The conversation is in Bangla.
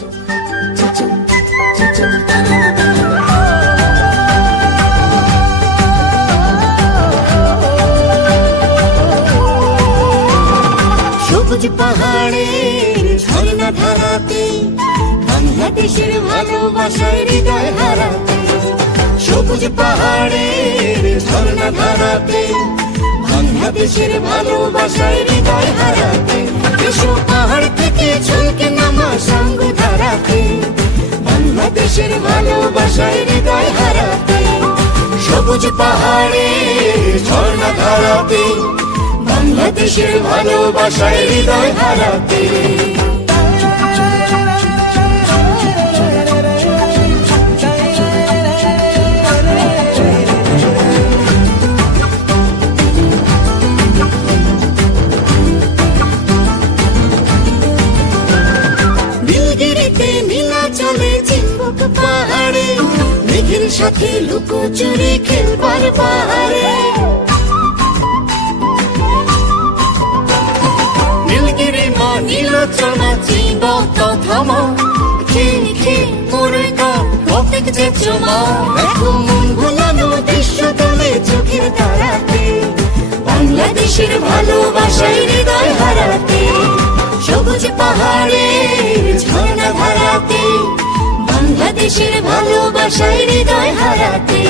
সবুজ পাহাড়ের ঝর্ণা ধারাতে বাংলাদেশের ভালোবাসায় হৃদয় হারাতে, সবুজ পাহাড়ের ঝর্ণা ধারাতে বাংলাদেশের ভালোবাসায় হৃদয় হারাতে, এসো পাহাড় থেকে ছলকে নামা সঙ্গ ধারাতে বাংলাদেশের ভালোবাসায় হৃদয় হারাতে, সবুজ পাহাড়ের ঝর্ণা ধারাতে বাংলাদেশের ভালোবাসায় হৃদয় হারাতে। নীলগিরিতে নীলাচলে চিম্বুক পাহাড়ে মেঘের সাথে লুকোচুরি খেলবার পাহাড়ে, নীলগিরি মা নীলাচল নাচিব থামা খেয়ে খেয়ে মোরে গা কতক যে চমা, দেখো মন ভোলানো দৃশ্য তোলে চোখের তারাতে বাংলাদেশের ভালোবাসায় হৃদয় হারাতে, সবুজ পাহাড়ের ঝর্ণা ধারাতে বাংলাদেশের ভালোবাসায় হৃদয় হারাতে।